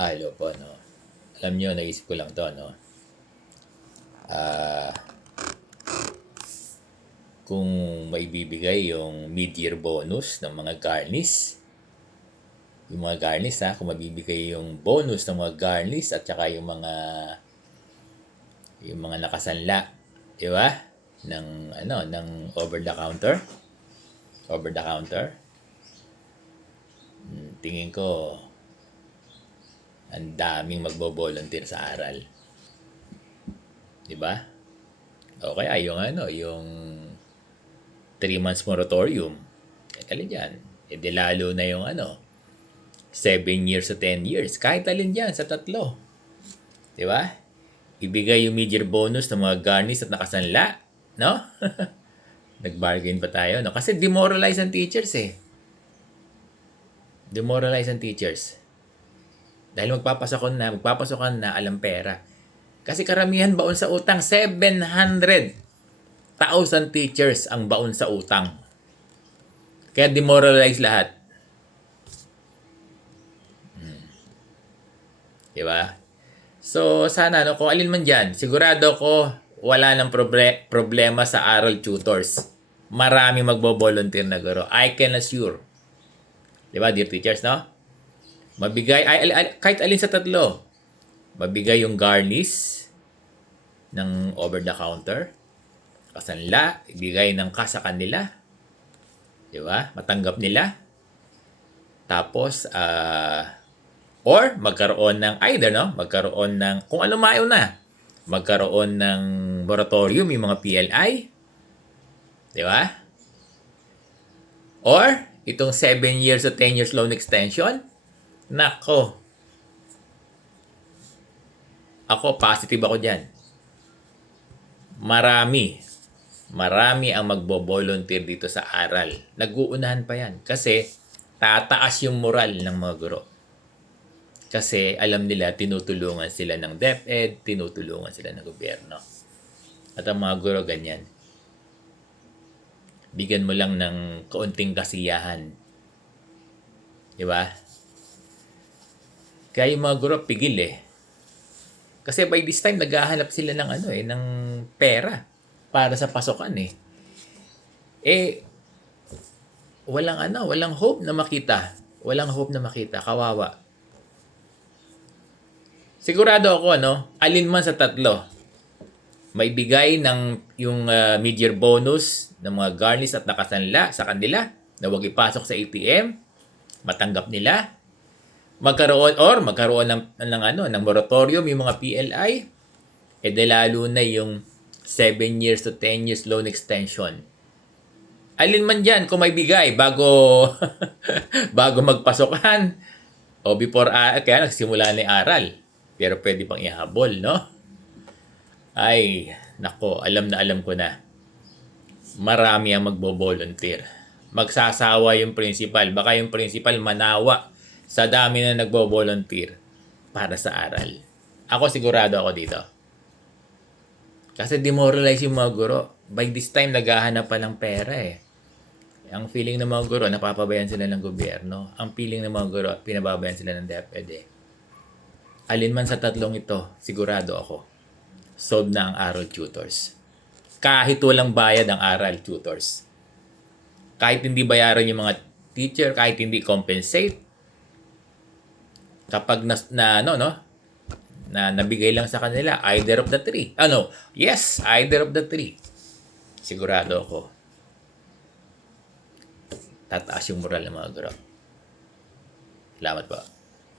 Hello po, no. Alam niyo, naisip ko lang 'to, no. Ah, kung maibibigay yung mid-year bonus ng mga garnis, yung mga garnis ha, kung mabibigay yung bonus ng mga garnis at saka yung mga nakasanla, di ba? Ng over the counter. Tingin ko ang daming magbo-volunteer sa aral, di ba? O kaya yung 3 months moratorium. Alin dyan? E di lalo na yung 7 years to 10 years. Kahit alin dyan sa tatlo. Di ba? Ibigay yung mid-year bonus ng mga garnis at nakasanla. No? Nag-bargain pa tayo, no? Kasi demoralize ang teachers eh. Demoralize ang teachers. Dahil magpapasokan na alam pera. Kasi karamihan baon sa utang, 700,000 teachers ang baon sa utang. Kaya demoralize lahat. Diba? So, sana, no, kung alin man dyan, sigurado ko wala nang problema sa aral tutors. Marami magbo-volunteer na guro. I can assure. Diba, dear teachers, no? Mabigay, kahit alin sa tatlo. Mabigay yung garnis ng over the counter. Kasanla, ibigay ng sa kanila. Di ba? Matanggap nila. Tapos, or magkaroon ng magkaroon ng, kung ano maayo na, magkaroon ng moratorium yung mga PLI. Di ba? Or, itong 7 years o 10 years loan extension. Nako. Ako, positive ako dyan. Marami ang magbo-volunteer dito sa aral. Nag-uunahan pa yan. Kasi tataas yung moral ng mga guro. Kasi alam nila, tinutulungan sila ng DepEd, tinutulungan sila ng gobyerno. At ang mga guro ganyan. Bigyan mo lang ng kaunting kasiyahan. Di ba? Kaya yung mga guro, pigil eh. Kasi by this time, naghahanap sila ng ng pera para sa pasokan eh. Walang hope na makita. Walang hope na makita. Kawawa. Sigurado ako, alin man sa tatlo, maibigay ng yung mid-year bonus ng mga garnis at nakasanla sa kanila na huwag ipasok sa ATM, matanggap nila, magkaroon ng moratorium yung mga PLI, de lalo na yung 7 years to 10 years loan extension. Alin man dyan, kung may bigay bago magpasokan o before, kaya nagsimula na yung aral. Pero pwede pang ihabol, no? Ay, nako, alam ko na. Marami ang magbo-volunteer. Magsasawa yung principal. Baka yung principal manawa sa dami na nagbo-volunteer para sa aral. Ako sigurado ako dito. Kasi demoralize yung mga guro. By this time, naghahanap pa ng pera eh. Ang feeling ng mga guro, napapabayan sila ng gobyerno. Ang feeling ng mga guro, pinababayan sila ng DepEd eh. Alin man sa tatlong ito, sigurado ako, solve na ang aral tutors. Kahit walang bayad ang aral tutors. Kahit hindi bayaran yung mga teacher, kahit hindi compensate, kapag nabigay lang sa kanila, either of the three. Yes, either of the three. Sigurado ako, tataas yung moral ng mga guro. Salamat po.